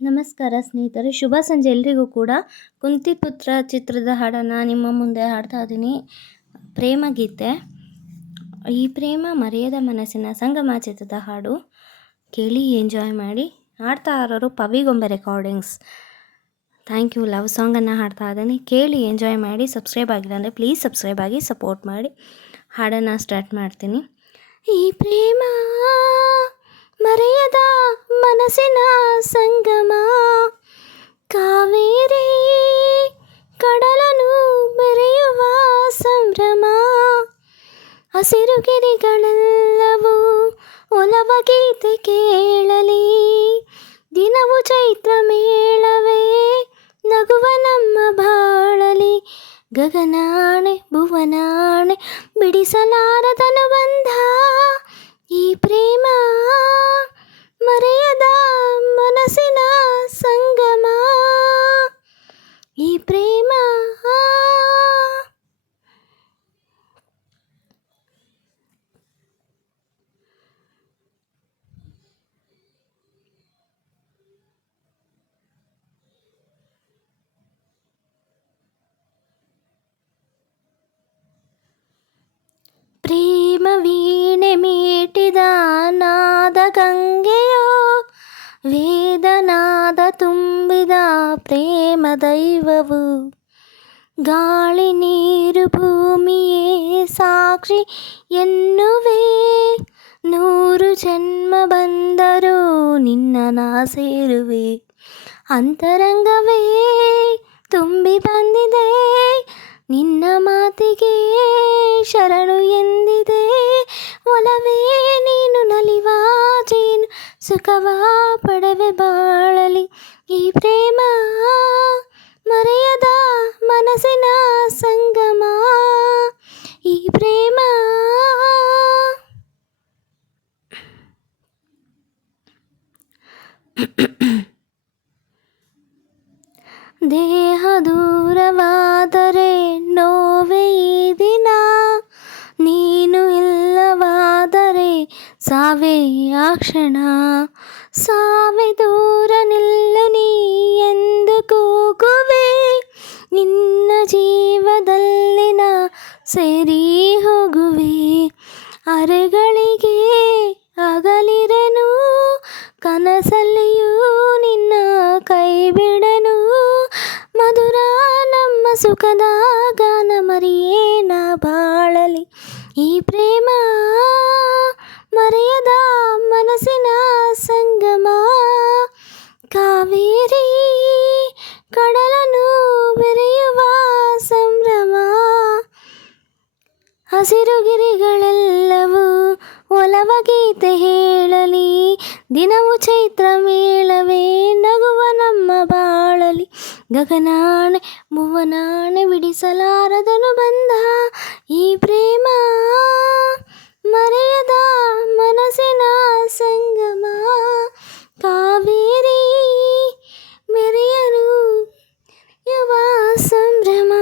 ನಮಸ್ಕಾರ ಸ್ನೇಹಿತರೆ, ಶುಭ ಸಂಜೆ ಎಲ್ರಿಗೂ ಕೂಡ. ಕುಂತಿಪುತ್ರ ಚಿತ್ರದ ಹಾಡನ್ನು ನಿಮ್ಮ ಮುಂದೆ ಹಾಡ್ತಾ ಇದ್ದೀನಿ. ಪ್ರೇಮ ಗೀತೆ. ಈ ಪ್ರೇಮ ಮರೆಯದ ಮನಸ್ಸಿನ ಸಂಗಮ ಚಿತ್ರದ ಹಾಡು. ಕೇಳಿ ಎಂಜಾಯ್ ಮಾಡಿ. ಹಾಡ್ತಾ ಇರೋರು ಪವಿಗೊಂಬೆ ರೆಕಾರ್ಡಿಂಗ್ಸ್. Thank you. ಲವ್ ಸಾಂಗನ್ನು ಹಾಡ್ತಾ ಇದ್ದೀನಿ. ಕೇಳಿ ಎಂಜಾಯ್ ಮಾಡಿ. ಸಬ್ಸ್ಕ್ರೈಬ್ ಆಗಿಲ್ಲ ಅಂದರೆ ಪ್ಲೀಸ್ ಸಬ್ಸ್ಕ್ರೈಬ್ ಆಗಿ ಸಪೋರ್ಟ್ ಮಾಡಿ. ಹಾಡನ್ನು ಸ್ಟಾರ್ಟ್ ಮಾಡ್ತೀನಿ. ಈ ಪ್ರೇಮ ಮರೆಯದ ಮನಸ್ಸಿನ ಸಂಗಮ, ಕಾವೇರಿ ಕಡಲನು ಬೆರೆಯುವ ಸಂಭ್ರಮ. ಹಸಿರು ಗಿರಿಗಳೆಲ್ಲವೂ ಒಲವ ಗೀತೆ ಕೇಳಲಿ, ದಿನವು ಚೈತ್ರ ಮೇಳವೇ ನಗುವ ನಮ್ಮ ಬಾಳಲಿ. ಗಗನಾಣೆ ಭುವನಾಣೆ ಬಿಡಿಸಲಾರದನು ಬಂಧ, ಈ ಪ್ರೇಮ ಮರೆಯದ ಮನಸ್ಸಿನ ಸಂಗಮ. ಈ ಪ್ರೇಮ ಪ್ರೇಮ ವೀಣೆ ಮೀಟಿದ ನಾದ ಗಂಗೆಯೋ, ವೇದನಾದ ತುಂಬಿದ ಪ್ರೇಮ ದೈವವು. ಗಾಳಿ ನೀರು ಭೂಮಿಯೇ ಸಾಕ್ಷಿ ಎನ್ನುವೆ, 100 ಜನ್ಮ ಬಂದರೂ ನಿನ್ನ ನಾ ಸೇರುವೆ. ಅಂತರಂಗವೇ ತುಂಬಿ ಬಂದಿದೆ, ನಿನ್ನ ಮಾತಿಗೆ ಶರಣು ಎಂದಿದೆ. ಒಲವೇ ನೀನು ನಲಿವ ಜೇನು, ಸುಖವ ಪಡೆವೆ ಬಾಳಲಿ. ಈ ಪ್ರೇಮ ಮರೆಯದ ಮನಸ್ಸಿನ ಸಂಗಮ. ಈ ಪ್ರೇಮ ದೇಹ ದೂರವಾದರೆ ನೋವೇ ಈ ದಿನ, ನೀನು ಇಲ್ಲವಾದರೆ ಸಾವೇ ಆ ಕ್ಷಣ. ಸಾವೇ ದೂರ ನಿಲ್ಲು ನೀ ಎಂದು ಕೂಗುವೆ, ನಿನ್ನ ಜೀವದಲ್ಲಿನ ಸೇರಿ ಹೋಗುವೆ. ಅರೆಗಳಿಗೆ ಅಗಲಿರೆನು, ಕನಸಲ್ಲಿಯೂ ನಿನ್ನ ಕೈ ಬಿಡೆನು. ಮಧುರ ನಮ್ಮ ಸುಖದ ಗಾನ, ಮರಿಯೇನ ಬಾಳಲಿ. ಈ ಪ್ರೇಮ ಮರೆಯದ ಮನಸ್ಸಿನ ಸಂಗಮ, ಕಾವೇರಿ ಕಡಲನು ಬೆರೆಯುವ ಸಂಭ್ರಮ. ಹಸಿರು ಗಿರಿಗಳೆಲ್ಲವೂ ಒಲವ ಗೀತೆ ಹೇಳಲಿ, ದಿನವು ಚೈತ್ರ ಮೇಳವೇ ನಗುವ ನಮ್ಮ ಬಾಳಲಿ. ಗಗನಾಣೆ ಭುವನಾಣೆ ಬಿಡಿಸಲಾರದನು ಬಂಧ, ಈ ಪ್ರೇಮ ಮರೆಯದ ಮನಸ್ಸಿನ ಸಂಗಮ. ಕಾವೇರಿ ಮೆರೆಯನು ಯುವ ಸಂಭ್ರಮ.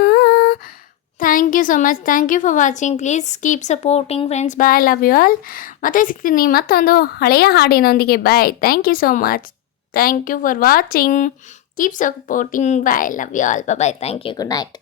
Thank you so much. Thank you for watching. Please keep supporting friends. Bye, love you all. ಮತ್ತೆ ಸಿಗ್ತೀನಿ ಮತ್ತೊಂದು ಹಳೆಯ ಹಾಡಿನೊಂದಿಗೆ. Bye. Thank you so much. Thank you for watching. Keep supporting. Bye, love you all. Bye. Thank you. Good night.